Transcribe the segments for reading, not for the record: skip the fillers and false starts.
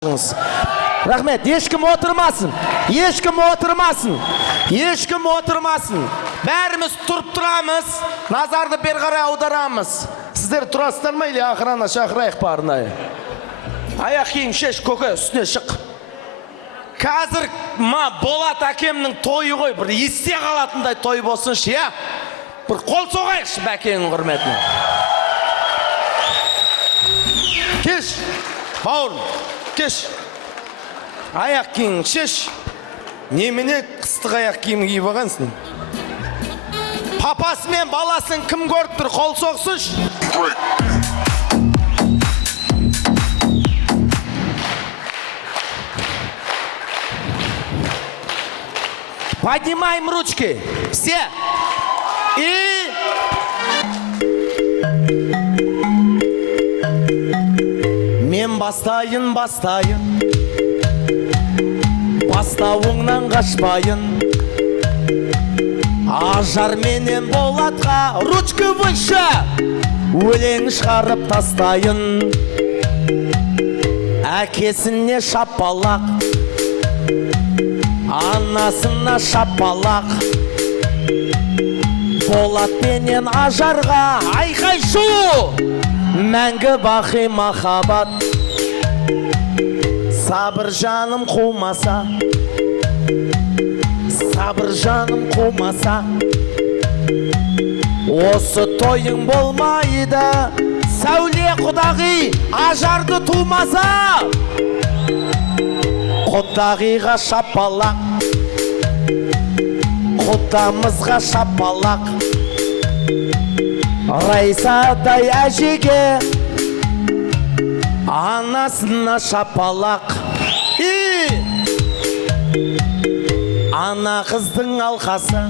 Рахмет, ешкім отырмасын. Бәріміз тұрып тұрамыз, назарды бер қарай аударамыз. Сіздер тұрасыздар ма, или охрана шақырайық па арнайы? Аяқ киім шеш, көке, үстіне шық. Қазір Болат әкемнің тойы ғой, бір есте қалатындай той болсыншы, я? Бір қол соғайықшы бәкенің құрметіне. Кеш, бауырым, кеш. Аяқ киім шеш. Немене қыстық аяқ киім киіп алғансың? Папасы мен баласын кім көріп тұр, қол соқсыншы. Поднимаем ручки. Все. И... Мен бастайын. Бастауыңнан қашпайын. Ажар менен Болатқа ручка выше. Өлең шығарып тастайын. Әкесіне шапалақ, анасына шапалақ. Болат менен Ажарға айқай шу. Мәңгі бақи махаббат. Сабыр жаным қумаса, осы тойың болмайды. Сәуле құдағи Ажарды тумаса, құдағиға шапалақ, құдамызға шапалақ. Райсадай әжеге анасына шапалақ. Ана қыздың алқасы,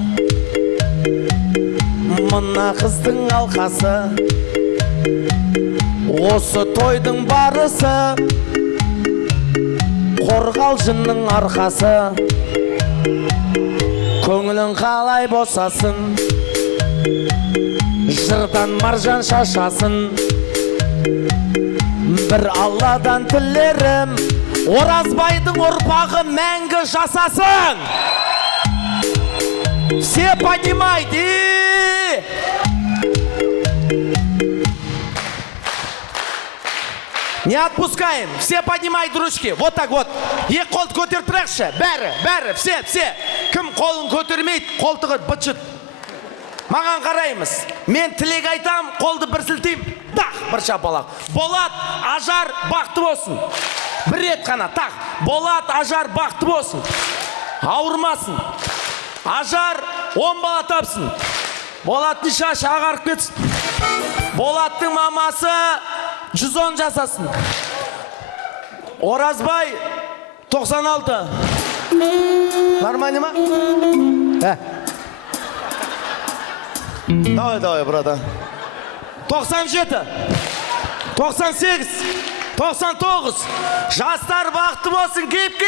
мына қыздың алқасы. Осы тойдың барысы, қорғалжынның арқасы. Көңілің қалай босасын, жырдан маржан шашасын. Бір Алладан тілерім, Оразбайдың ұрпағы мәңгі жасасын. Все поднимайте. Не отпускаем. Все поднимайте ручки. Вот так вот. Екі қолды көтеріп тұрайықшы. Бәрі, все. Кім қолын көтермейді, қолтығы бытшыт. Маған қараймыз. Мен тілек айтам, қолды бір сілтейм. Тақ, бір шапалақ. Болат, Ажар бақытты болсын. Бір рет қана, тақ. Болат, Ажар бақытты болсын. Ауырмасын. Ажар 10 бала тапсын. Болаттың шашы ағарып кетсін. Болаттың мамасы 110 жасасын. Оразбай 96. Нормально ма? Давай, брата. 97, 98, 99. Жастар бақытты болсын, кеп!